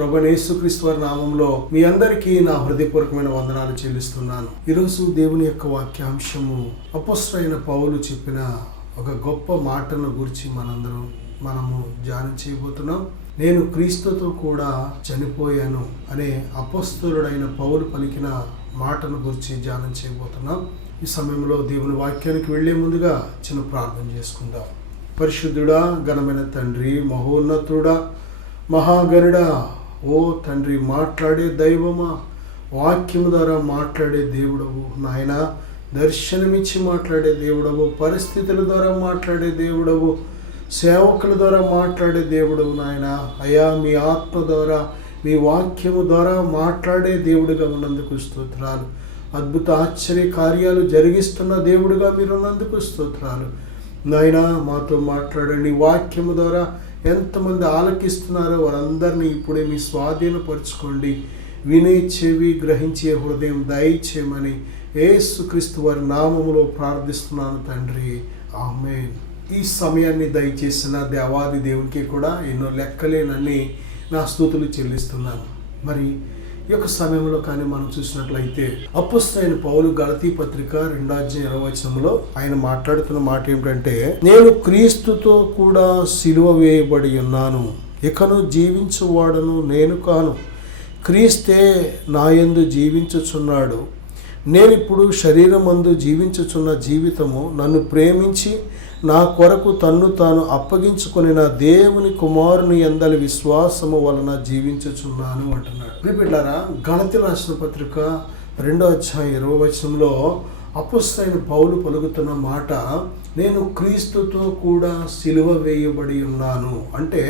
ప్రభువైన యేసుక్రీస్తు వారి నామంలో మీ అందరికీ నా హృదయపూర్వకమైన వందనాలు చెల్లిస్తున్నాను. ఈరోజు దేవుని యొక్క వాక్యాంశము అపోస్తలుడైన పౌలు చెప్పిన ఒక గొప్ప మాటను గురించి మనము ధ్యానం చేయబోతున్నాం. నేను క్రీస్తుతో కూడా చనిపోయాను అనే అపోస్తలుడైన పౌలు పలికిన మాటను గురించి ధ్యానం చేయబోతున్నాం. ఈ సమయంలో దేవుని వాక్యానికి వెళ్లే ముందుగా చిన్న ప్రార్థన చేసుకుందాం. పరిశుద్ధుడా, ఘనమైన తండ్రి, మహోన్నతుడా, మహాగణుడా, ఓ తండ్రి, మాట్లాడే దైవమా, వాక్యము ద్వారా మాట్లాడే దేవుడవు నాయన, దర్శనమిచ్చి మాట్లాడే దేవుడవు, పరిస్థితుల ద్వారా మాట్లాడే దేవుడవు, సేవకుల ద్వారా మాట్లాడే దేవుడవు నాయన. అయా, మీ ఆత్మ ద్వారా, మీ వాక్యము ద్వారా మాట్లాడే దేవుడిగా ఉన్నందుకు స్తోత్రాలు. అద్భుత ఆశ్చర్య కార్యాలు జరిగిస్తున్న దేవుడిగా మీరున్నందుకు స్తోత్రాలు నాయనా. మాతో మాట్లాడండి. వాక్యము ద్వారా ఎంతమంది ఆలకిస్తున్నారో వారందరినీ ఇప్పుడే మీ స్వాధీనపరచుకోండి. వినే చెవి, గ్రహించే హృదయం దయచేయమని యేసుక్రీస్తు వారి నామములో ప్రార్థిస్తున్నాను తండ్రి, ఆమేన్. ఈ సమయాన్ని దయచేసిన దేవాది దేవునికి కూడా ఎన్నో లెక్కలేనన్ని నా స్తుతులు చెల్లిస్తున్నాను. మరి ఈ యొక్క సమయంలో కానీ మనం చూసినట్లయితే అపోస్తలుడైన పౌలు గలతీ పత్రిక 2:20 ఆయన మాట్లాడుతున్న మాట ఏమిటంటే, నేను క్రీస్తుతో కూడా సిలువ వేయబడి ఉన్నాను, ఇకను జీవించువాడను నేను కాను, క్రీస్తే నాయందు జీవించుచున్నాడు. నేనిప్పుడు శరీరమందు జీవించుచున్న జీవితము నన్ను ప్రేమించి నా కొరకు తన్ను తాను అప్పగించుకొనిన దేవుని కుమారుని యందలి విశ్వాసము వలన జీవించుచున్నాను అంటున్నాడు. ప్రియబిడ్డలారా, గలతీ రాసిన పత్రిక 2:20 అపోస్తలుడైన పౌలు పలుకుతున్న మాట, నేను క్రీస్తుతో కూడా సిలువ వేయబడి ఉన్నాను అంటే,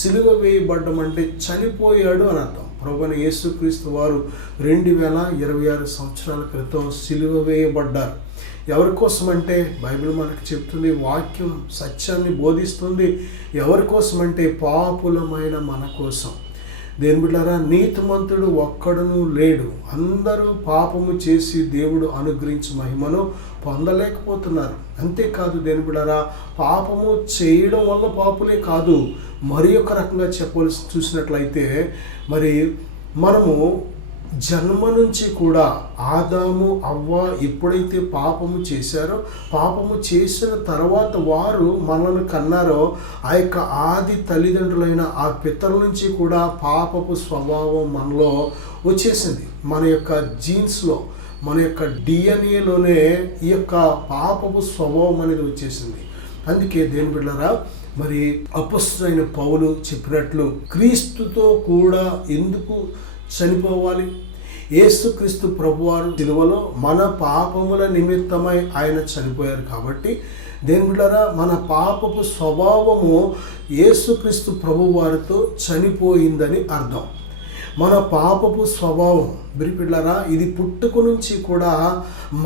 సిలువ వేయబడ్డం అంటే చనిపోయాడు అని అర్థం. ప్రభువైన యేసుక్రీస్తు వారు 2026 సంవత్సరాల క్రితం సిలువ వేయబడ్డారు. ఎవరి కోసం అంటే, బైబిల్ మనకు చెప్తుంది, వాక్యం సత్యాన్ని బోధిస్తుంది. ఎవరి కోసం అంటే పాపులమైన మన కోసం. దేని బిడ్డలారా, నీతిమంతుడు ఒక్కడును లేడు, అందరూ పాపము చేసి దేవుడు అనుగ్రహించి మహిమను పొందలేకపోతున్నారు. అంతేకాదు దేని బిడ్డలారా, పాపము చేయడం వల్ల పాపులే కాదు, మరి ఒక రకంగా చూసినట్లయితే మరి మనము జన్మ నుంచి కూడా ఆదాము అవ్వ ఎప్పుడైతే పాపము చేశారో, పాపము చేసిన తర్వాత వారు మనల్ని కన్నారో, ఆ యొక్క ఆది తల్లిదండ్రులైన ఆ పితరుల నుంచి కూడా పాపపు స్వభావం మనలో వచ్చేసింది. మన యొక్క జీన్స్లో, మన యొక్క డిఎన్ఏలోనే ఈ యొక్క పాపపు స్వభావం అనేది వచ్చేసింది. అందుకే దేని బిడ్డలారా, మరి అపోస్తలుడైన పౌలు చెప్పినట్లు క్రీస్తుతో కూడా ఎందుకు చనిపోవాలి? యేసుక్రీస్తు ప్రభువారు సిలువలో మన పాపముల నిమిత్తమై ఆయన చనిపోయారు కాబట్టి దేని బిడ్డలారా, మన పాపపు స్వభావము యేసుక్రీస్తు ప్రభువారితో చనిపోయిందని అర్థం. మన పాపపు స్వభావం బిడ్డలారా, ఇది పుట్టుక నుంచి కూడా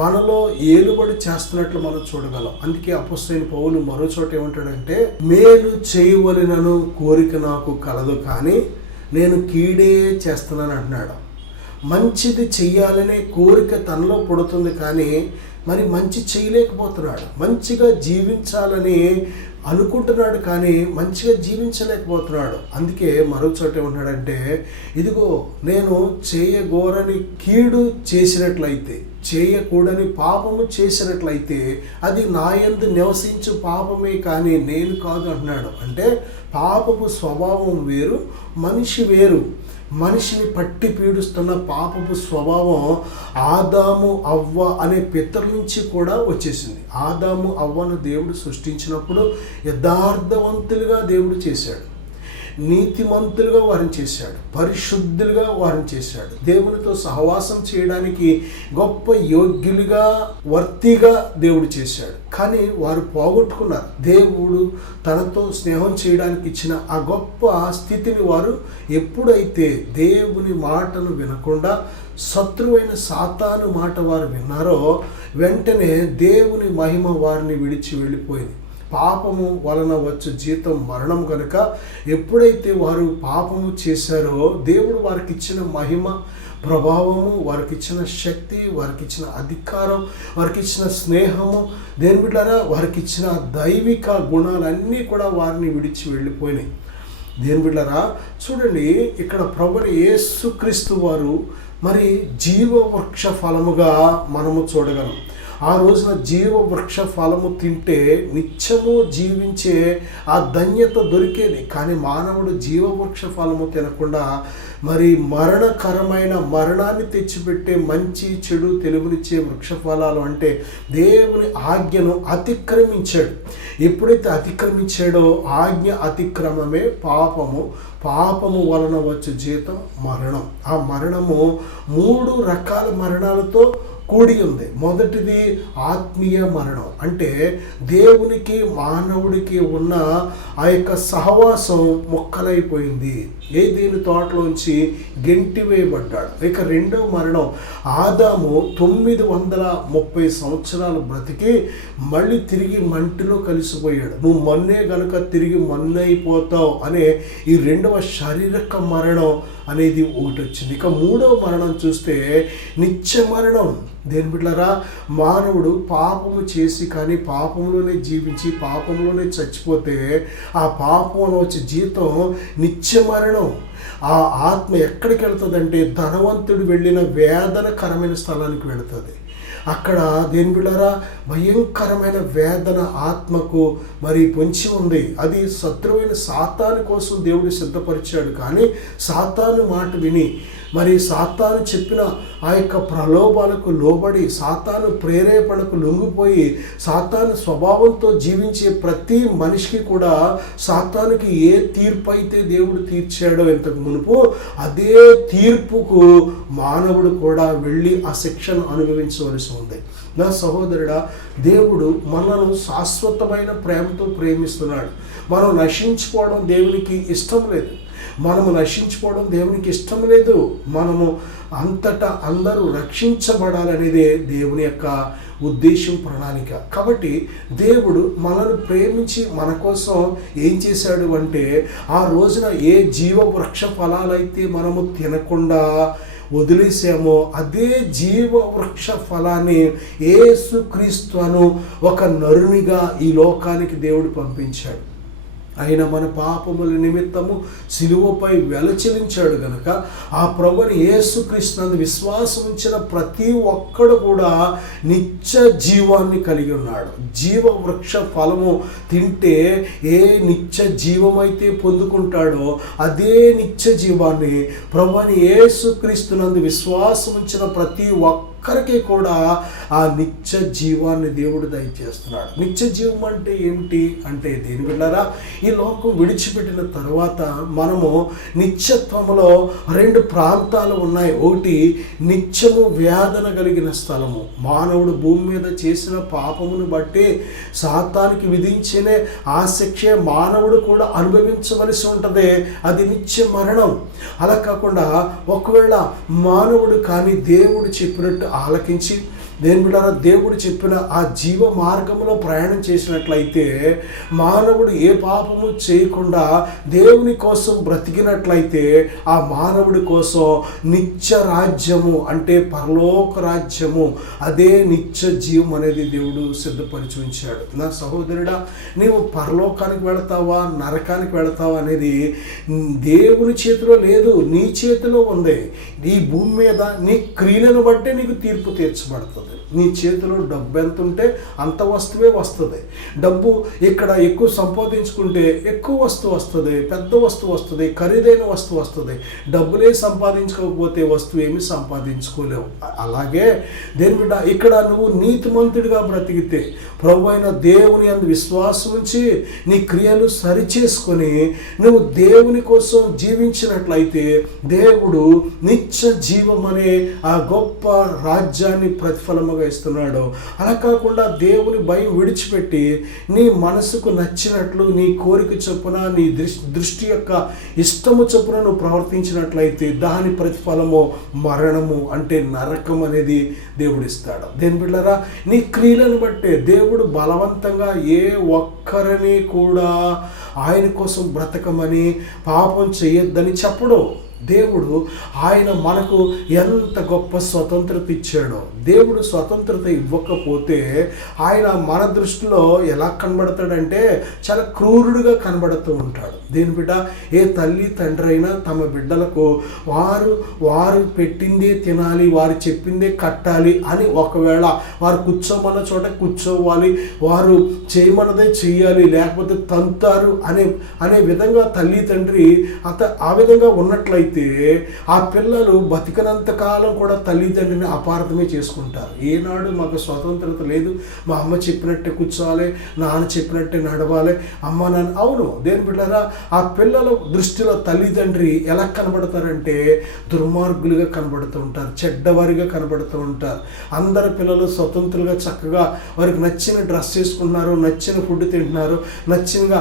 మనలో ఏలుబడి చేస్తున్నట్లు మనం చూడగలం. అందుకే అపోస్తలుడైన పౌలు మరో చోట ఏమంటాడంటే, మేలు చేయవలెనను కోరిక నాకు కలదు, కానీ నేను కీడే చేస్తున్నాను అంటున్నాడు. మంచిది చెయ్యాలనే కోరిక తనలో పుడుతుంది, కానీ మరి మంచి చేయలేకపోతున్నాడు. మంచిగా జీవించాలని అనుకుంటున్నాడు, కానీ మంచిగా జీవించలేకపోతున్నాడు. అందుకే మరో చోట ఏమంటున్నాడంటే, ఇదిగో నేను చేయగోరని కీడు చేసినట్లయితే, చేయకూడని పాపము చేసినట్లయితే అది నా యందు నివసించు పాపమే కానీ నేను కాదు అంటున్నాడు. అంటే పాపపు స్వభావం వేరు, మనిషి వేరు. మనిషిని పట్టి పీడిస్తున్న పాపపు స్వభావం ఆదాము అవ్వ అనే పితరుల నుంచి కూడా వచ్చేసింది. ఆదాము అవ్వను దేవుడు సృష్టించినప్పుడు యథార్థవంతులుగా దేవుడు చేశాడు, నీతిమంతులుగా వారిని చేశాడు, పరిశుద్ధులుగా వారిని చేశాడు, దేవునితో సహవాసం చేయడానికి గొప్ప యోగ్యులుగా, వర్తిగా దేవుడు చేశాడు. కానీ వారు పోగొట్టుకున్నారు. దేవుడు తనతో స్నేహం చేయడానికి ఇచ్చిన ఆ గొప్ప స్థితిని వారు ఎప్పుడైతే దేవుని మాటను వినకుండా శత్రువైన సాతాను మాట వారు విన్నారో, వెంటనే దేవుని మహిమ వారిని విడిచి వెళ్ళిపోయింది. పాపము వలన వచ్చు జీతం మరణం కనుక ఎప్పుడైతే వారు పాపము చేశారో, దేవుడు వారికి ఇచ్చిన మహిమ, ప్రభావము, వారికి ఇచ్చిన శక్తి, వారికి ఇచ్చిన అధికారం, వారికి ఇచ్చిన స్నేహము, దేని బిడ్డలారా వారికి ఇచ్చిన దైవిక గుణాలన్నీ కూడా వారిని విడిచి వెళ్ళిపోయినాయి. దేని బిడ్డలారా చూడండి, ఇక్కడ ప్రభువైన యేసుక్రీస్తు వారు మరి జీవవృక్ష ఫలముగా మనము చూడగలం. ఆ రోజున జీవవృక్ష ఫలము తింటే నిత్యము జీవించే ఆ ధన్యత దొరికేది. కానీ మానవుడు జీవవృక్ష ఫలము తినకుండా మరి మరణకరమైన మరణాన్ని తెచ్చిపెట్టే మంచి చెడు తెలుగునిచ్చే వృక్ష ఫలాలు అంటే దేవుని ఆజ్ఞను అతిక్రమించాడు. ఎప్పుడైతే అతిక్రమించాడో ఆజ్ఞ అతిక్రమమే పాపము, పాపము వలన వచ్చే జీతం మరణం. ఆ మరణము 3 రకాల మరణాలతో కూడి ఉంది. మొదటిది ఆత్మీయ మరణం, అంటే దేవునికి మానవుడికి ఉన్న ఆ యొక్క సహవాసం మొక్కలైపోయింది. ఏదెను తోటలోంచి గెంటివేయబడ్డాడు. ఇక రెండవ మరణం, ఆదాము 930 సంవత్సరాలు బ్రతికి మళ్ళీ తిరిగి మంటిలో కలిసిపోయాడు. నువ్వు మొన్నే గనుక తిరిగి మొన్నైపోతావు అనే ఈ రెండవ శారీరక మరణం అనేది ఒకటి వచ్చింది. ఇక మూడవ మరణం చూస్తే నిత్య మరణం. దేని బిడ్డలారా, మానవుడు పాపము చేసి కానీ పాపంలోనే జీవించి పాపంలోనే చచ్చిపోతే ఆ పాపంలో వచ్చే జీతం నిత్య మరణం. ఆ ఆత్మ ఎక్కడికి వెళ్తుందంటే ధనవంతుడు వెళ్ళిన వేదనకరమైన స్థలానికి వెళుతుంది. అక్కడ దేని బిడ్డలారా భయంకరమైన వేదన ఆత్మకు మరి పొంచి ఉంది. అది శత్రువైన సాతాను కోసం దేవుడు సిద్ధపరిచాడు. కానీ సాతాను మాట విని మరి సాతాను చెప్పిన ఆ యొక్క ప్రలోభాలకు లోబడి సాతాను ప్రేరేపణకు లొంగిపోయి సాతాను స్వభావంతో జీవించే ప్రతి మనిషికి కూడా సాతానుకి ఏ తీర్పు అయితే దేవుడు తీర్చాడో ఇంతకు మునుపు అదే తీర్పుకు మానవుడు కూడా వెళ్ళి ఆ శిక్షను అనుభవించవలసి ఉంది. నా సహోదరుడా, దేవుడు మనను శాశ్వతమైన ప్రేమతో ప్రేమిస్తున్నాడు. మనం నశించుకోవడం దేవునికి ఇష్టం లేదు. మనము నశించుకోవడం దేవునికి ఇష్టం లేదు. మనము అంతటా అందరూ రక్షించబడాలనేదే దేవుని యొక్క ఉద్దేశం, ప్రణాళిక. కాబట్టి దేవుడు మనల్ని ప్రేమించి మన కోసం ఏం చేశాడు అంటే ఆ రోజున ఏ జీవవృక్ష ఫలాలైతే మనము తినకుండా వదిలేసామో అదే జీవవృక్ష ఫలాన్ని యేసుక్రీస్తును ఒక నరునిగా ఈ లోకానికి దేవుడు పంపించాడు. ఆయన మన పాపముల నిమిత్తము సిలువపై వెలచెలించాడు గనక ఆ ప్రభువుని యేసుక్రీస్తునందు విశ్వాసం ఉంచిన ప్రతి ఒక్కడు కూడా నిత్య జీవాన్ని కలిగి ఉన్నాడు. జీవవృక్ష ఫలము తింటే ఏ నిత్య జీవమైతే పొందుకుంటాడో అదే నిత్య జీవాన్ని ప్రభువుని యేసుక్రీస్తునందు విశ్వాసం ఉంచిన ప్రతి ఒక్కరికి కూడా ఆ నిత్య జీవాన్ని దేవుడు దయచేస్తున్నాడు. నిత్య జీవం అంటే ఏమిటి అంటే దేని బిడ్డలారా, ఈ లోకం విడిచిపెట్టిన తర్వాత మనము నిత్యత్వములో 2 ప్రాంతాలు ఉన్నాయి. ఒకటి నిత్యము వేదన కలిగిన స్థలము. మానవుడు భూమి మీద చేసిన పాపమును బట్టి సాతానికి విధించిన ఆ శిక్షే మానవుడు కూడా అనుభవించవలసి ఉంటుంది. అది నిత్య మరణం. అలా కాకుండా ఒకవేళ మానవుడు కానీ దేవుడు చెప్పినట్టు ఆలకించి దేని బిడ్డలారా దేవుడు చెప్పిన ఆ జీవ మార్గంలో ప్రయాణం చేసినట్లయితే మానవుడు ఏ పాపము చేయకుండా దేవుని కోసం బ్రతికినట్లయితే ఆ మానవుడి కోసం నిత్య రాజ్యము అంటే పరలోక రాజ్యము, అదే నిత్య జీవం అనేది దేవుడు సిద్ధపరిచి ఉంచాడు. నా సహోదరుడా, నీవు పరలోకానికి వెళతావా నరకానికి వెళతావా అనేది దేవుని చేతిలో లేదు, నీ చేతిలో ఉంది. ఈ భూమి మీద నీ క్రియలను బట్టే నీకు తీర్పు తీర్చబడుతుంది. నీ చేతిలో డబ్బు ఎంత ఉంటే అంత వస్తువే వస్తుంది. డబ్బు ఇక్కడ ఎక్కువ సంపాదించుకుంటే ఎక్కువ వస్తువు వస్తుంది, పెద్ద వస్తువు వస్తుంది, ఖరీదైన వస్తువు వస్తుంది. డబ్బులే సంపాదించుకోకపోతే వస్తువు ఏమి సంపాదించుకోలేవు. అలాగే దేని బిడ్డ, ఇక్కడ నువ్వు నీతిమంతుడిగా బ్రతికితే ప్రభు అయిన దేవుని అందు విశ్వాసం ఉంచి నీ క్రియలు సరిచేసుకొని నువ్వు దేవుని కోసం జీవించినట్లయితే దేవుడు నిత్య జీవం అనే ఆ గొప్ప రాజ్యాన్ని ప్రతిఫలముగా ఇస్తున్నాడు. అలా కాకుండా దేవుని భయం విడిచిపెట్టి నీ మనసుకు నచ్చినట్లు నీ కోరిక చొప్పున నీ దృష్టి యొక్క ఇష్టము చొప్పున నువ్వు ప్రవర్తించినట్లయితే దాని ప్రతిఫలము మరణము అంటే నరకం అనేది దేవుడు ఇస్తాడు. దేని బిడ్డలారా, నీ క్రియలను బట్టే దేవుడు బలవంతంగా ఏ ఒక్కరిని కూడా ఆయన కోసం బ్రతకమని పాపం చేయొద్దని చెప్పడు. దేవుడు ఆయన మనకు ఎంత గొప్ప స్వతంత్రత ఇచ్చాడో. దేవుడు స్వతంత్రత ఇవ్వకపోతే ఆయన మన దృష్టిలో ఎలా కనబడతాడంటే చాలా క్రూరుడుగా కనబడుతూ ఉంటాడు. దీని బిడ్డ ఏ తల్లి తండ్రి అయినా తమ బిడ్డలకు వారు పెట్టిందే తినాలి, వారు చెప్పిందే కట్టాలి అని, ఒకవేళ వారు కూర్చోమన్న చోట కూర్చోవాలి, వారు చేయమన్నదే చెయ్యాలి, లేకపోతే తంతారు అనే విధంగా తల్లి తండ్రి ఆ విధంగా ఉన్నట్లయితే ఆ పిల్లలు బతికినంత కాలం కూడా తల్లిదండ్రిని అపార్థమే చేసుకుంటారు. ఏనాడు మాకు స్వతంత్రత లేదు, మా అమ్మ చెప్పినట్టే కూర్చోవాలి, నాన్న చెప్పినట్టే నడవాలి, అమ్మ నాన్న. అవును, దేని బిడ్డలారా, ఆ పిల్లల దృష్టిలో తల్లిదండ్రి ఎలా కనబడతారంటే దుర్మార్గులుగా కనబడుతూ ఉంటారు, చెడ్డవారిగా కనబడుతూ ఉంటారు. అందరు పిల్లలు స్వతంత్రులుగా చక్కగా వారికి నచ్చిన డ్రెస్ చేసుకుంటున్నారు, నచ్చిన ఫుడ్ తింటున్నారు, నచ్చినగా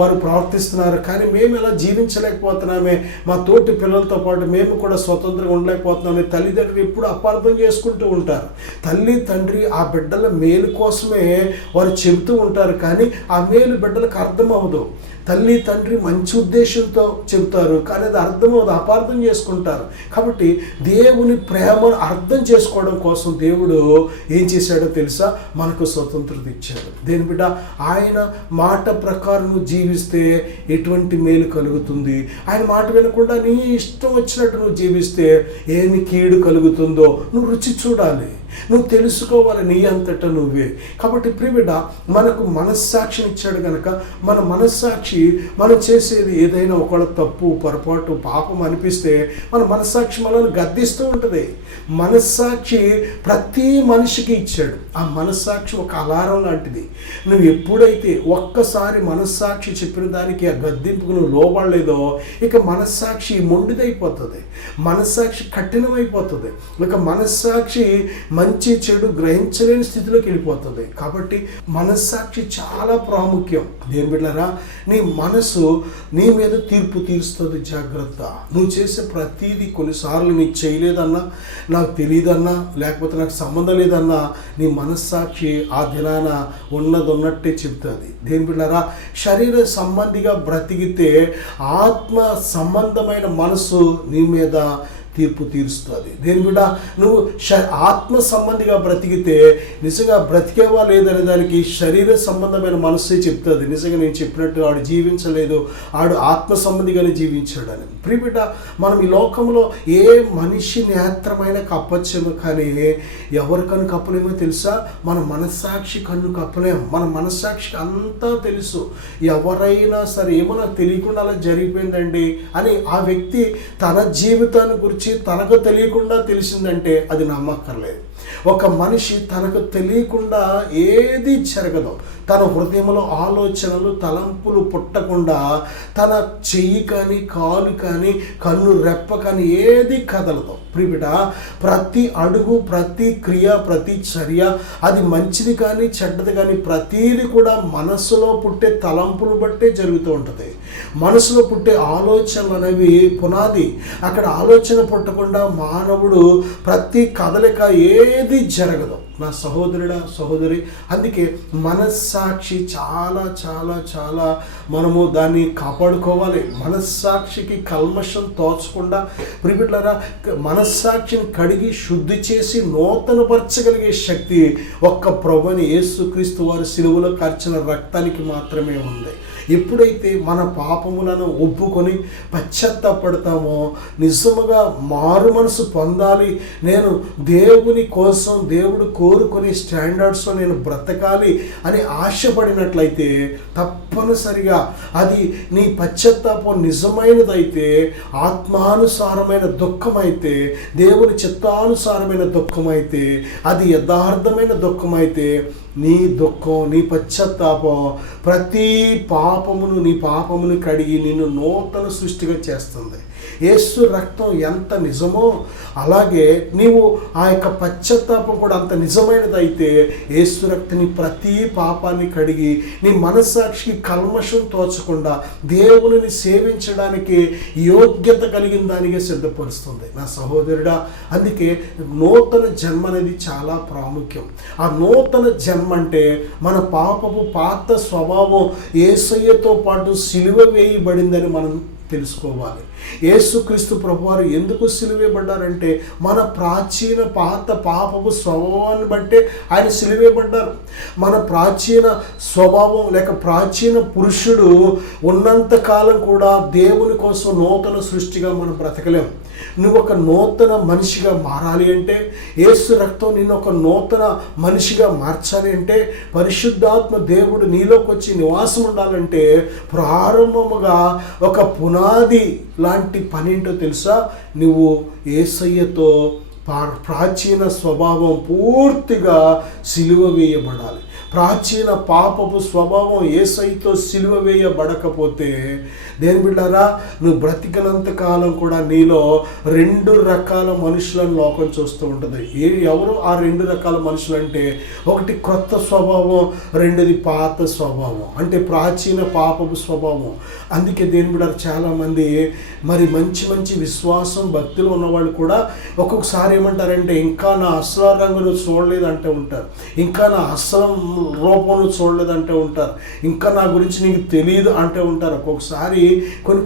వారు ప్రవర్తిస్తున్నారు. కానీ మేము ఎలా జీవించలేకపోతున్నామే, మా తోటి పిల్లలతో పాటు మేము కూడా స్వతంత్రంగా ఉండలేకపోతున్నామని తల్లిదండ్రులు ఎప్పుడు అపార్థం చేసుకుంటూ ఉంటారు. తల్లి తండ్రి ఆ బిడ్డల మేలు కోసమే వారు చెబుతూ ఉంటారు, కానీ ఆ మేలు బిడ్డలకు అర్థం అవ్వదు. తల్లి తండ్రి మంచి ఉద్దేశంతో చెబుతారు, కానీ అది అర్థమవుతుంది, అపార్థం చేసుకుంటారు. కాబట్టి దేవుని ప్రేమను అర్థం చేసుకోవడం కోసం దేవుడు ఏం చేశాడో తెలుసా, మనకు స్వతంత్రత ఇచ్చాడు. దేని బిడ్డ, ఆయన మాట ప్రకారం జీవిస్తే ఎటువంటి మేలు కలుగుతుంది, ఆయన మాట వినకుండా నీ ఇష్టం వచ్చినట్టు నువ్వు జీవిస్తే ఏమి కీడు కలుగుతుందో నువ్వు రుచి చూడాలి, నువ్వు తెలుసుకోవాలి నీ అంతటా నువ్వే. కాబట్టి ప్రియబిడ్డ, మనకు మనస్సాక్షిని ఇచ్చాడు కనుక మన మనస్సాక్షి మనం చేసేది ఏదైనా ఒకవేళ తప్పు పొరపాటు పాపం అనిపిస్తే మన మనస్సాక్షి మనల్ని గద్దిస్తూ ఉంటుంది. మనస్సాక్షి ప్రతి మనిషికి ఇచ్చాడు. ఆ మనస్సాక్షి ఒక అలారం లాంటిది. నువ్వు ఎప్పుడైతే ఒక్కసారి మనస్సాక్షి చెప్పిన దానికి ఆ గద్దింపుకు నువ్వు లోబడలేదో ఇక మనస్సాక్షి మొండిదైపోతుంది, మనస్సాక్షి కఠినమైపోతుంది, ఇక మనస్సాక్షి మంచి చెడు గ్రహించలేని స్థితిలోకి వెళ్ళిపోతుంది. కాబట్టి మనస్సాక్షి చాలా ప్రాముఖ్యం. దేని బిడ్డలారా, నీ మనసు నీ మీద తీర్పు తీరుస్తుంది. జాగ్రత్త. నువ్వు చేసే ప్రతీది కొన్నిసార్లు నీకు చేయలేదన్నా, నాకు తెలియదన్నా, లేకపోతే నాకు సంబంధం లేదన్నా నీ మనస్సాక్షి ఆ దినాన ఉన్నట్టే చెప్తుంది. దేని బిడ్డలారా, శరీర సంబంధిగా బ్రతికితే ఆత్మ సంబంధమైన మనసు నీ మీద తీర్పు తీరుస్తుంది. దేని బిడ్డ, నువ్వు ఆత్మ సంబంధిగా బ్రతికితే నిజంగా బ్రతికేవా లేదనే దానికి శరీర సంబంధమైన మనస్సే చెప్తుంది. నిజంగా నేను చెప్పినట్టు ఆడు జీవించలేదు, ఆడు ఆత్మ సంబంధిగానే జీవించాడని. ప్రియ బిడ్డ, మనం ఈ లోకంలో ఏ మనిషి నేత్రమైన కప్పచ్చేమో, కానీ ఎవరి కన్ను కప్పలేమో తెలుసా, మన మనస్సాక్షి కన్ను కప్పలేము. మన మనస్సాక్షికి అంతా తెలుసు. ఎవరైనా సరే ఏమో నాకు తెలియకుండా అలా జరిగిపోయిందండి అని ఆ వ్యక్తి తన జీవితాన్ని గురించి తనకు తెలియకుండా తెలిసిందంటే అది నమ్మక్కర్లేదు. ఒక మనిషి తనకు తెలియకుండా ఏది జరగదు. తన హృదయంలో ఆలోచనలు తలంపులు పుట్టకుండా తన చెయ్యి కానీ కాలు కానీ కన్ను రెప్ప కానీ ఏది కదలదు. ప్రియబిడ్డ, ప్రతి అడుగు, ప్రతి క్రియ, ప్రతి చర్య, అది మంచిది కానీ చెడ్డది కానీ ప్రతీది కూడా మనస్సులో పుట్టే తలంపులు బట్టే జరుగుతూ ఉంటుంది. మనసులో పుట్టే ఆలోచనలు అనేవి పునాది. అక్కడ ఆలోచన పుట్టకుండా మానవుడు ప్రతి కదలిక ఏది జరగదు. నా సహోదరుడా, సహోదరి, అందుకే మనస్సాక్షి చాలా చాలా చాలా మనము దాన్ని కాపాడుకోవాలి. మనస్సాక్షికి కల్మషం తోచకుండా ప్రియబిడ్డలారా, మనస్సాక్షిని కడిగి శుద్ధి చేసి నూతనపరచగలిగే శక్తి ఒక్క ప్రభువైన యేసుక్రీస్తు వారి సిలువలో కార్చిన రక్తానికి మాత్రమే ఉంది. ఎప్పుడైతే మన పాపములను ఒప్పుకొని పశ్చాత్తాపడతామో, నిజముగా మారు మనసు పొందాలి, నేను దేవుని కోసం దేవుడు కోరుకునే స్టాండర్డ్స్లో నేను బ్రతకాలి అని ఆశపడినట్లయితే తప్పనిసరిగా అది నీ పశ్చాత్తాపం నిజమైనదైతే, ఆత్మానుసారమైన దుఃఖమైతే, దేవుని చిత్తానుసారమైన దుఃఖమైతే, అది యథార్థమైన దుఃఖమైతే నీ దుఃఖం, నీ పశ్చాత్తాపం ప్రతి నీ పాపమును కడిగి నిన్ను నూతన సృష్టిగా చేస్తుంది. యేసు రక్తం ఎంత నిజమో అలాగే నీవు ఆ యొక్క పశ్చాత్తాపం కూడా అంత నిజమైనదైతే యేసు రక్తం నీ ప్రతి పాపాన్ని కడిగి నీ మనస్సాక్షికి కల్మషం తోచకుండా దేవునిని సేవించడానికి యోగ్యత కలిగిన దానిగా సిద్ధపరుస్తుంది. నా సహోదరుడా, అందుకే నూతన జన్మ అనేది చాలా ప్రాముఖ్యం. ఆ నూతన జన్మ అంటే మన పాపపు పాత స్వభావం యేసయ్యతో పాటు సిలువ వేయబడిందని మనం తెలుసుకోవాలి. యేసుక్రీస్తు ప్రభువారు ఎందుకు సిలువేయబడ్డారంటే మన ప్రాచీన పాత పాపపు స్వభావాన్ని బట్టే ఆయన సిలువేయబడ్డారు. మన ప్రాచీన స్వభావం లేక ప్రాచీన పురుషుడు ఉన్నంత కాలం కూడా దేవుని కోసం నూతన సృష్టిగా మనం బ్రతకలేం. నువ్వు ఒక నూతన మనిషిగా మారాలి అంటే, యేసు రక్తం నిన్ను ఒక నూతన మనిషిగా మార్చాలి అంటే, పరిశుద్ధాత్మ దేవుడు నీలోకి వచ్చి నివాసం ఉండాలంటే ప్రారంభముగా ఒక పునాది లాంటి పని ఏంటో తెలుసా? నువ్వు యేసయ్యతో ప్రాచీన స్వభావం పూర్తిగా సిలువ వేయబడాలి. ప్రాచీన పాపపు స్వభావం యేసయ్యతో సిలువ వేయబడకపోతే దేని బిడ్డారా, నువ్వు బ్రతికినంత కాలం కూడా నీలో 2 రకాల మనుషులను లోకం చూస్తూ ఉంటుంది. ఎవరు ఆ 2 రకాల మనుషులు అంటే, ఒకటి క్రొత్త స్వభావం, రెండోది పాత స్వభావం, అంటే ప్రాచీన పాపపు స్వభావం. అందుకే దేని బిడ్డారు చాలామంది మరి మంచి మంచి విశ్వాసం భక్తులు ఉన్నవాళ్ళు కూడా ఒక్కొక్కసారి ఏమంటారంటే, ఇంకా నా అసలు రంగును చూడలేదంటే ఉంటారు, ఇంకా నా అసలు రూపం చూడలేదంటే ఉంటారు, ఇంకా నా గురించి నీకు తెలియదు అంటే ఉంటారు. ఒక్కొక్కసారి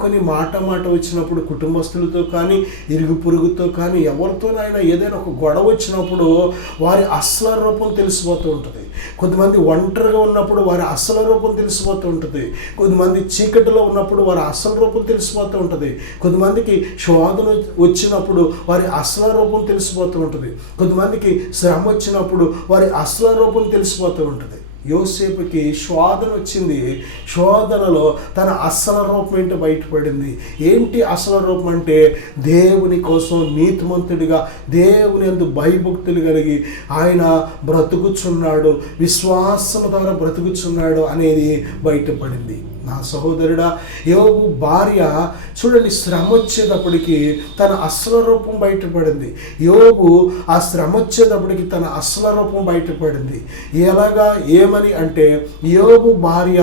కొన్ని మాట వచ్చినప్పుడు కుటుంబస్తులతో కానీ ఇరుగు పొరుగుతో కానీ ఎవరితోనైనా ఏదైనా ఒక గొడవ వచ్చినప్పుడు వారి అసలు రూపం తెలిసిపోతూ ఉంటుంది. కొంతమంది ఒంటరిగా ఉన్నప్పుడు వారి అసలు రూపం తెలిసిపోతూ ఉంటుంది. కొంతమంది చీకటిలో ఉన్నప్పుడు వారి అసలు రూపం తెలిసిపోతూ ఉంటుంది. కొంతమందికి శోధన వచ్చినప్పుడు వారి అసలు రూపం తెలిసిపోతూ ఉంటుంది. కొంతమందికి శ్రమ వచ్చినప్పుడు వారి అసలు రూపం తెలిసిపోతూ ఉంటుంది. యోసేపుకి శోధన వచ్చింది. శోధనలో తన అసలు రూపం ఏంటో బయటపడింది. ఏంటి అసలు రూపం అంటే, దేవుని కోసం నీతిమంతుడిగా దేవుని యందు భయభక్తులు కలిగి ఆయన బ్రతుకుచున్నాడు, విశ్వాసం ద్వారా బ్రతుకుచున్నాడు అనేది బయటపడింది. నా సహోదరుడా, యోబు భార్య చూడండి, శ్రమ వచ్చేటప్పటికి తన అసలు రూపం బయటపడింది. యోబు ఆ శ్రమ వచ్చేటప్పటికి తన అసలు రూపం బయటపడింది. ఎలాగా, ఏమని అంటే, యోబు భార్య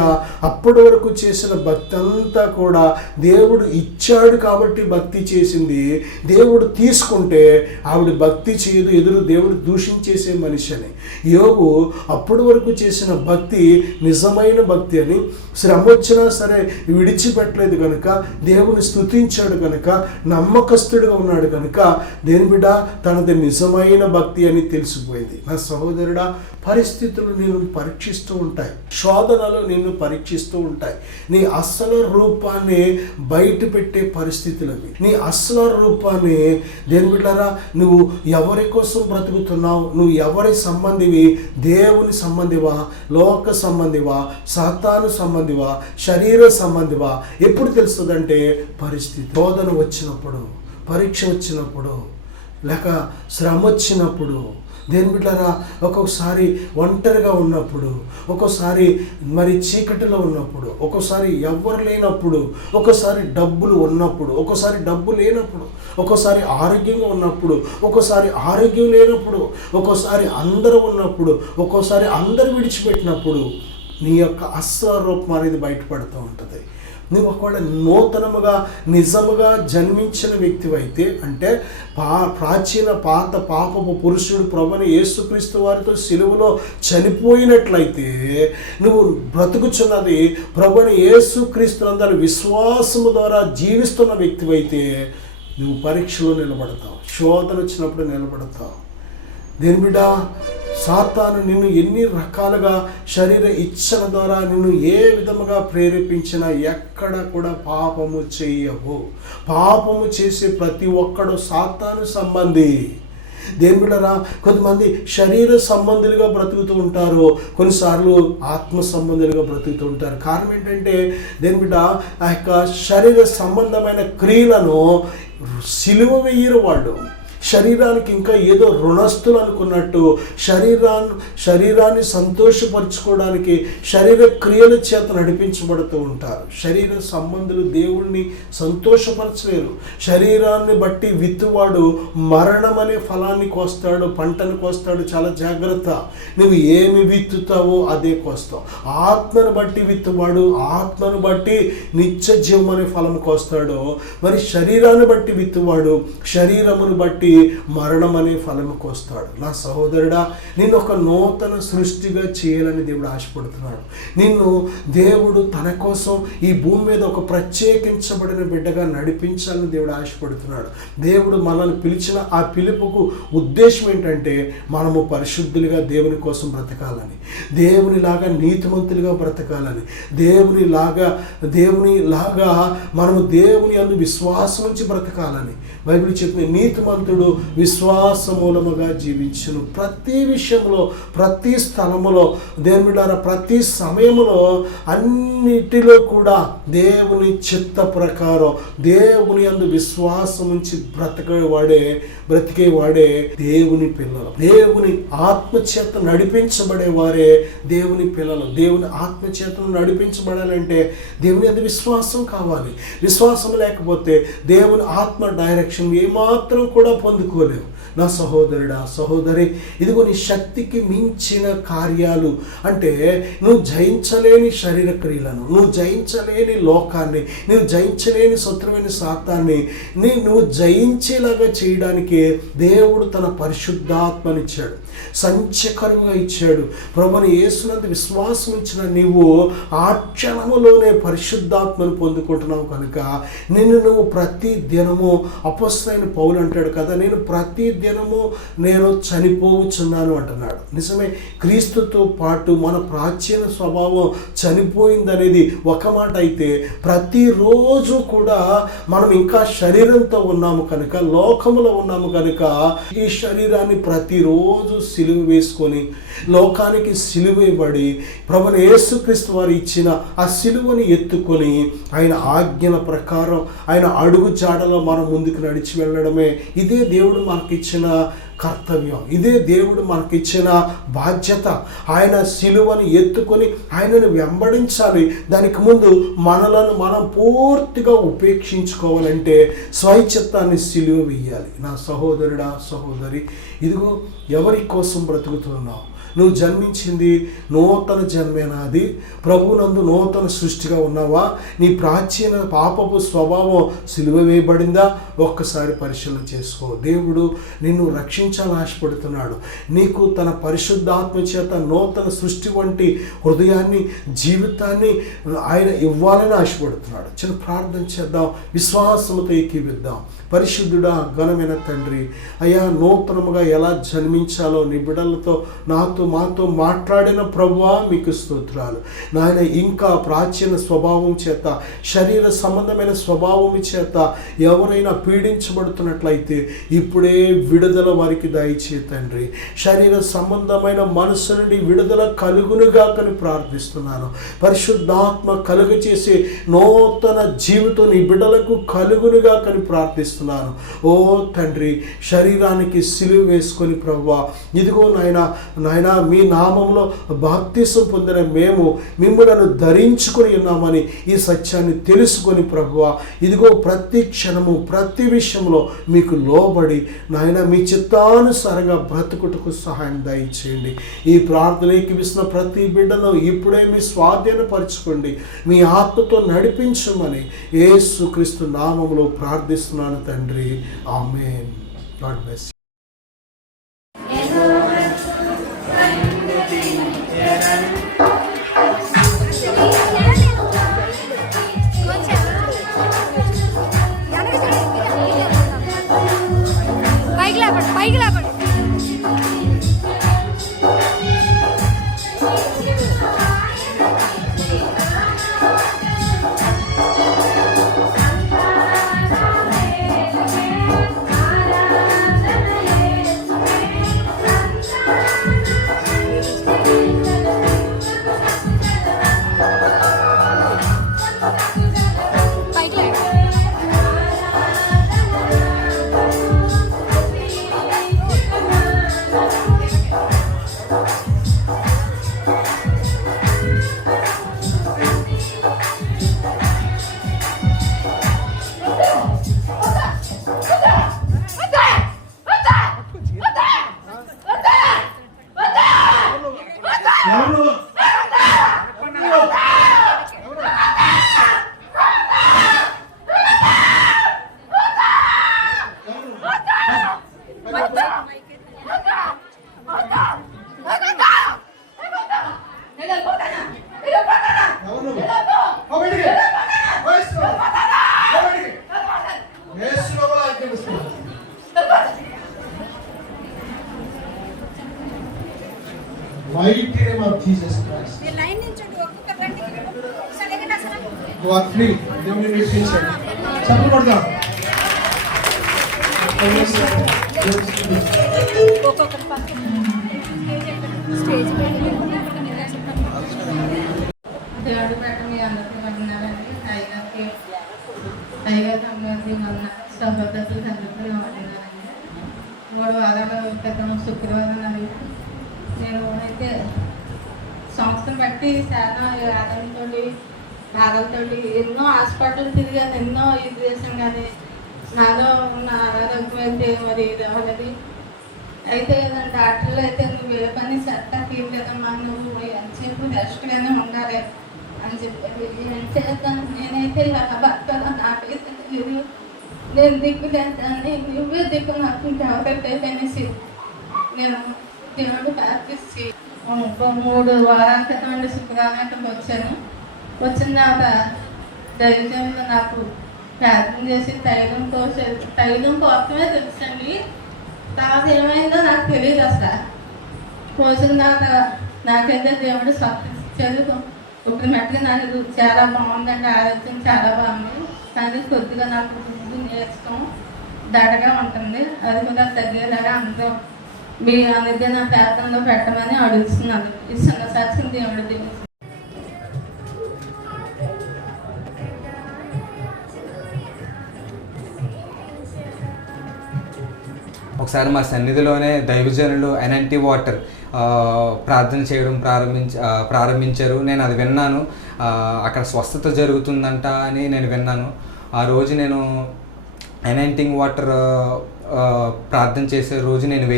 అప్పటి వరకు చేసిన భక్తి అంతా కూడా దేవుడు ఇచ్చాడు కాబట్టి భక్తి చేసింది. దేవుడు తీసుకుంటే ఆవిడ భక్తి చేయదు, ఎదురు దేవుడు దూషించేసే మనిషి అని. యోబు అప్పటి వరకు చేసిన భక్తి నిజమైన భక్తి అని, శ్రమ వచ్చినా సరే విడిచిపెట్టలేదు కనుక, దేవుని స్తుతించాడు కనుక, నమ్మకస్తుడిగా ఉన్నాడు కనుక, దేని బిడ్డ తనది నిజమైన భక్తి అని తెలిసిపోయింది. నా సహోదరుడా, పరిస్థితులు నిన్ను పరీక్షిస్తూ ఉంటాయి, శోధనలు నిన్ను పరీక్షిస్తూ ఉంటాయి. నీ అసలు రూపాన్ని బయట పెట్టే పరిస్థితులు అవి. నీ అసలు రూపాన్ని దేని బిడ్డారా, నువ్వు ఎవరి కోసం బ్రతుకుతున్నావు, నువ్వు ఎవరి సంబంధివి, దేవుని సంబంధివా, లోక సంబంధివా, సాతాను సంబంధివా, శరీర సంబంధివా, ఎప్పుడు తెలుస్తుందంటే పరిస్థితి. శోధన వచ్చినప్పుడు, పరీక్ష వచ్చినప్పుడు, లేక శ్రమ వచ్చినప్పుడు, దేని బిడ్డారా, ఒక్కొక్కసారి ఒంటరిగా ఉన్నప్పుడు, ఒక్కోసారి మరి చీకటిలో ఉన్నప్పుడు, ఒక్కోసారి ఎవ్వరు లేనప్పుడు, ఒక్కోసారి డబ్బులు ఉన్నప్పుడు, ఒక్కోసారి డబ్బు లేనప్పుడు, ఒక్కోసారి ఆరోగ్యంగా ఉన్నప్పుడు, ఒక్కోసారి ఆరోగ్యం లేనప్పుడు, ఒక్కోసారి అందరూ ఉన్నప్పుడు, ఒక్కోసారి అందరు విడిచిపెట్టినప్పుడు నీ యొక్క అసలు రూపం అనేది బయటపడుతూ ఉంటుంది. నువ్వు ఒకవేళ నూతనముగా నిజముగా జన్మించిన వ్యక్తివైతే, అంటే ప్రాచీన పాత పాపపు పురుషుడు ప్రభువైన యేసుక్రీస్తు వారితో సిలువలో చనిపోయినట్లయితే, నువ్వు బ్రతుకుచున్నది ప్రభువైన యేసుక్రీస్తునందు విశ్వాసము ద్వారా జీవిస్తున్న వ్యక్తివైతే నువ్వు పరీక్షలో నిలబడతావు, శోధన వచ్చినప్పుడు నిలబడతావు. దేని బిడ్డ, సాతాను నిన్ను ఎన్ని రకాలుగా శరీర ఇచ్చల ద్వారా నిన్ను ఏ విధముగా ప్రేరేపించినా ఎక్కడ కూడా పాపము చేయవు. పాపము చేసే ప్రతి ఒక్కడు సాతాను సంబంధి. దేని బిడ్డరా, కొంతమంది శరీర సంబంధులుగా బ్రతుకుతూ ఉంటారు, కొన్నిసార్లు ఆత్మ సంబంధులుగా బ్రతుకుతూ ఉంటారు. కారణం ఏంటంటే, దేని బిడ్డ, ఆ యొక్క శరీర సంబంధమైన క్రియలను సిలువ వేయరు వాళ్ళు. శరీరానికి ఇంకా ఏదో రుణస్తులు అనుకున్నట్టు శరీరాన్ని సంతోషపరచుకోవడానికి శరీర క్రియల చేత నడిపించబడుతూ ఉంటారు. శరీర సంబంధులు దేవుణ్ణి సంతోషపరచలేరు. శరీరాన్ని బట్టి విత్తువాడు మరణం అనే ఫలాన్ని కోస్తాడు, పంటను కోస్తాడు. చాలా జాగ్రత్త. నువ్వు ఏమి విత్తుతావో అదే కోస్తావు. ఆత్మను బట్టి విత్తువాడు ఆత్మను బట్టి నిత్య జీవం అనే ఫలం కోస్తాడు. మరి శరీరాన్ని బట్టి విత్తువాడు శరీరమును బట్టి బట్టి మరణం అనే ఫలముకు వస్తాడు. నా సహోదరుడా, నిన్ను ఒక నూతన సృష్టిగా చేయాలని దేవుడు ఆశపడుతున్నాడు. నిన్ను దేవుడు తన కోసం ఈ భూమి మీద ఒక ప్రత్యేకించబడిన బిడ్డగా నడిపించాలని దేవుడు ఆశపడుతున్నాడు. దేవుడు మనల్ని పిలిచిన ఆ పిలుపుకు ఉద్దేశం ఏంటంటే మనము పరిశుద్ధులుగా దేవుని కోసం బ్రతకాలని, దేవునిలాగా నీతిమంతులుగా బ్రతకాలని, దేవునిలాగా మనము దేవుని యందు విశ్వాసం నుంచి బ్రతకాలని. బైబిల్ చెప్పిన నీతిమంతుడు విశ్వాస మూలముగా జీవించును. ప్రతి విషయంలో, ప్రతి స్థలములో, దేవుని ప్రతి సమయంలో, అన్నిటిలో కూడా దేవుని చిత్త ప్రకారం దేవుని యందు విశ్వాసం నుంచి బ్రతికేవాడే దేవుని పిల్లలు. దేవుని ఆత్మచేత నడిపించబడేవారే దేవుని పిల్లలు. దేవుని ఆత్మచేతను నడిపించబడాలంటే దేవుని యందు విశ్వాసం కావాలి. విశ్వాసం లేకపోతే దేవుని ఆత్మ డైరెక్షన్ ఏమాత్రం కూడా పొందుకోలేవు. నా సహోదరుడా, సహోదరి, ఇదిగో నీ శక్తికి మించిన కార్యాలు అంటే నువ్వు జయించలేని శరీర క్రియలను, నువ్వు జయించలేని లోకాన్ని, నువ్వు జయించలేని శత్రువైన సాతాన్ని నువ్వు జయించేలాగా చేయడానికి దేవుడు తన పరిశుద్ధాత్మనిచ్చాడు, సంచకరువుగా ఇచ్చాడు. ప్రభువుని యేసునందు విశ్వాసం ఇచ్చిన నీవు ఆ క్షణములోనే పరిశుద్ధాత్మను పొందుకుంటున్నావు కనుక నువ్వు ప్రతి దినము, అపొస్తలుడైన పౌలు అంటాడు కదా, నేను ప్రతి దినము నేను చనిపోవచ్చున్నాను అంటున్నాడు. నిజమే, క్రీస్తుతో పాటు మన ప్రాచీన స్వభావం చనిపోయిందనేది ఒక మాట అయితే, ప్రతిరోజు కూడా మనం ఇంకా శరీరంతో ఉన్నాము కనుక, లోకములో ఉన్నాము కనుక ఈ శరీరాన్ని ప్రతిరోజు సిలువ వేసుకొని లోకానికి సిలువేయబడి ప్రభువైన యేసుక్రీస్తు వారు ఇచ్చిన ఆ సిలువని ఎత్తుకొని ఆయన ఆజ్ఞల ప్రకారం ఆయన అడుగు జాడలో మనం ముందుకు నడిచి వెళ్ళడమే. ఇదే దేవుడు మనకిచ్చిన కర్తవ్యం, ఇదే దేవుడు మనకిచ్చిన బాధ్యత. ఆయన సిలువని ఎత్తుకొని ఆయనను వెంబడించాలి. దానికి ముందు మనలను మనం పూర్తిగా ఉపేక్షించుకోవాలంటే స్వైచిత్తాన్ని సిలువ వేయాలి. నా సహోదరుడా, సహోదరి, ఇదిగో ఎవరి కోసం బ్రతుకుతున్నావు? నువ్వు జన్మించింది నూతన జన్మేనాది, ప్రభువునందు నూతన సృష్టిగా ఉన్నావా? నీ ప్రాచీన పాపపు స్వభావం సిలువ వేయబడిందా? ఒక్కసారి పరిశీలన చేసుకో. దేవుడు నిన్ను రక్షించాలని ఆశపడుతున్నాడు. నీకు తన పరిశుద్ధాత్మ చేత నూతన సృష్టి వంటి హృదయాన్ని, జీవితాన్ని ఆయన ఇవ్వాలని ఆశపడుతున్నాడు. చిన్న ప్రార్థన చేద్దాం, విశ్వాసముతో ఏకీవిద్దాం. పరిశుద్ధుడా, ఘనమైన తండ్రి, అయ్యా, నూతనముగా ఎలా జన్మించాలో నీ బిడ్డలతో మాతో మాట్లాడిన ప్రభువా మీకు స్తోత్రాలు. నాయన, ఇంకా ప్రాచీన స్వభావం చేత, శరీర సంబంధమైన స్వభావం చేత ఎవరైనా పీడించబడుతున్నట్లయితే ఇప్పుడే విడుదల వారికి దయచే తండ్రి. శరీర సంబంధమైన మనసు నుండి విడుదల కలుగునుగాకని ప్రార్థిస్తున్నాను. పరిశుద్ధాత్మ కలుగ చేసే నూతన జీవితం నీ బిడ్డలకు కలుగునుగాకని ప్రార్థిస్తున్నాను. ఓ తండ్రి, శరీరానికి సిలువ వేసుకొని ప్రభువా, ఇదిగో నాయన మీ నామంలో బాప్తిసం పొందిన మేము మిమ్ములను ధరించుకొని ఉన్నామని ఈ సత్యాన్ని తెలుసుకొని ప్రభువా, ఇదిగో ప్రతి క్షణము, ప్రతి విషయంలో మీకు లోబడి నాయన మీ చిత్తానుసారంగా బ్రతుకుటకు సహాయం దయచేయండి. ఈ ప్రార్థనకి విసిన ప్రతి బిడ్డను ఇప్పుడే మీ స్వాధీనపరచుకోండి, మీ ఆత్మతో నడిపించమని యేసుక్రీస్తు నామములో ప్రార్థిస్తున్నాను తండ్రి. ఆమేన్. God bless you. పైకి లేపండి. You are free. దేవుని విడిపించాడు. చప్పట్లు కొడదాం. ఒక్కొక్కరి పక్కన స్టేజ్ పైన దేవుడు పెట్ట మీ అందరికీ వందనాలండి. టైగర్ అందరికీ మొన్న సహోదరులకు అందరికీ వందనాలండి. 3 వారాల క్రితం శుక్రవారం నాడు నేను అయితే సంవత్సరం బట్టి చాలా బాధలతో ఎన్నో హాస్పిటల్ తిరిగాను, ఎన్నో ఇది చేసాను, కానీ నాలో ఉన్న అనారోగ్యం అయితే మరి ఇది అవ్వలేదు. అయితే డాక్టర్లు అయితే నువ్వు ఏ పని సెట్ తీయలేదమ్మా, నువ్వు ఎంతసేపు రెస్ట్గానే ఉండాలి అని చెప్పారు. ఏం చేద్దాను, నేనైతే ఇలా బతకాలో నాకైతే తెలియదు, నేను దిక్కు లేదని, నువ్వే దిక్కు నాకు ఇంకెవరైతే అనేసి నేను దేవుడు ప్రార్థించి 3 వారాల క్రితం అండి శుక్రవారం వచ్చాను. వచ్చిన తర్వాత దైవజనులు నాకు ప్రార్థన చేసి తైలం కోసమే తెలుసండి. తర్వాత ఏమైందో నాకు తెలియదు అసలు. పోసిన తర్వాత నాకైతే దేవుడు సత్తిచ్చారు. ఇప్పుడు మట్టుగా నాకు చాలా బాగుందండి, ఆరోగ్యం చాలా బాగుంది. కానీ కొద్దిగా నాకు ముందు నేర్చుకోం దడగా ఉంటుంది, అది కూడా తగ్గేలాగా అందరూ మీ అనేది నా ప్రార్థనలో పెట్టమని అడుగుతున్నాను. ఈ చిన్న సాక్షిని దేవుడు తెలుసు. ఒకసారి మా సన్నిధిలోనే దైవజనులు ఎన్ఎన్టీ వాటర్ ప్రార్థన చేయడం ప్రారంభించారు. నేను అది విన్నాను. అక్కడ స్వస్థత జరుగుతుందంట అని నేను విన్నాను. ఆ రోజు నేను ఎన్ఎన్టీ వాటర్ ప్రార్థన చేసే రోజు నేను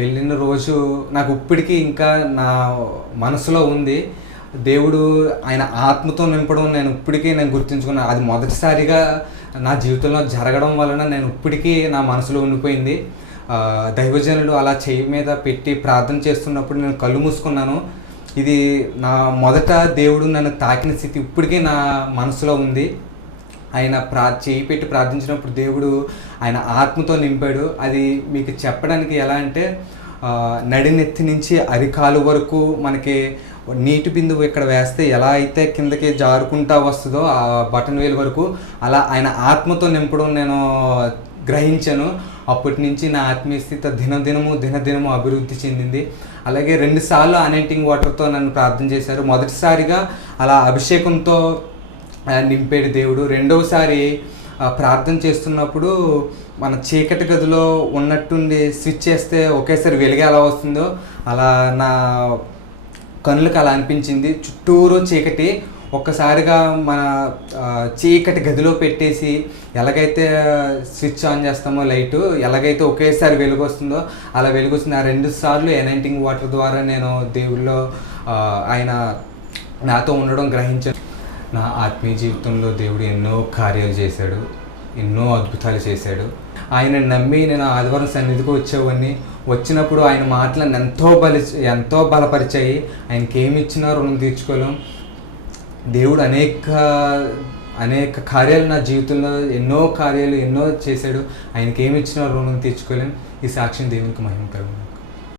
వెళ్ళిన రోజు నాకు ఇప్పటికీ ఇంకా నా మనసులో ఉంది. దేవుడు ఆయన ఆత్మతో నింపడం నేను ఇప్పటికీ గుర్తుంచుకున్నాను. అది మొదటిసారిగా నా జీవితంలో జరగడం వలన నేను ఇప్పటికీ నా మనసులో ఉండిపోయింది. దైవజనులు అలా చెయ్యి మీద పెట్టి ప్రార్థన చేస్తున్నప్పుడు నేను కళ్ళు మూసుకున్నాను. ఇది నా మొదట దేవుడు నన్ను తాకిన స్థితి ఇప్పటికీ నా మనసులో ఉంది. ఆయన చెయ్యి పెట్టి ప్రార్థించినప్పుడు దేవుడు ఆయన ఆత్మతో నింపాడు. అది మీకు చెప్పడానికి ఎలా అంటే, నడినెత్తి నుంచి అరికాలు వరకు మనకి నీటి బిందువు ఇక్కడ వేస్తే ఎలా అయితే కిందకి జారుకుంటా వస్తుందో ఆ బటన్ వేలు వరకు, అలా ఆయన ఆత్మతో నింపడం నేను గ్రహించాను. అప్పటి నుంచి నా ఆత్మీయ స్థితి దినదినము అభివృద్ధి చెందింది. అలాగే 2 సార్లు అనెంటింగ్ వాటర్తో నన్ను ప్రార్థన చేశారు. మొదటిసారిగా అలా అభిషేకంతో నింపేడు దేవుడు. రెండవసారి ప్రార్థన చేస్తున్నప్పుడు మన చీకటి గదిలో ఉన్నట్టుండి స్విచ్ చేస్తే ఒకేసారి వెలుగు ఎలా వస్తుందో అలా నా కనులకు అలా అనిపించింది. చుట్టూరు చీకటి, ఒక్కసారిగా మన చీకటి గదిలో పెట్టేసి ఎలాగైతే స్విచ్ ఆన్ చేస్తామో లైటు, ఎలాగైతే ఒకేసారి వెలుగు వస్తుందో అలా వెలుగు వస్తుంది. ఆ 2 సార్లు ఎనైటింగ్ వాటర్ ద్వారా నేను దేవుళ్ళో ఆయన నాతో ఉండడం గ్రహించాను. నా ఆత్మీయ జీవితంలో దేవుడు ఎన్నో కార్యాలు చేశాడు, ఎన్నో అద్భుతాలు చేశాడు. ఆయన నమ్మి నేను ఆదివారం సన్నిధికి వచ్చేవాడిని. వచ్చినప్పుడు ఆయన మాటలు ఎంతో బలపరిచాయి. ఆయనకి ఏమి ఇచ్చినా రుణం తీర్చుకోలేం. దేవుడు అనేక కార్యాలు నా జీవితంలో ఎన్నో చేశాడు. ఆయనకి ఏమి ఇచ్చినా రుణం తీర్చుకోలేం. ఈ సాక్ష్యం దేవునికి మహిమకరం.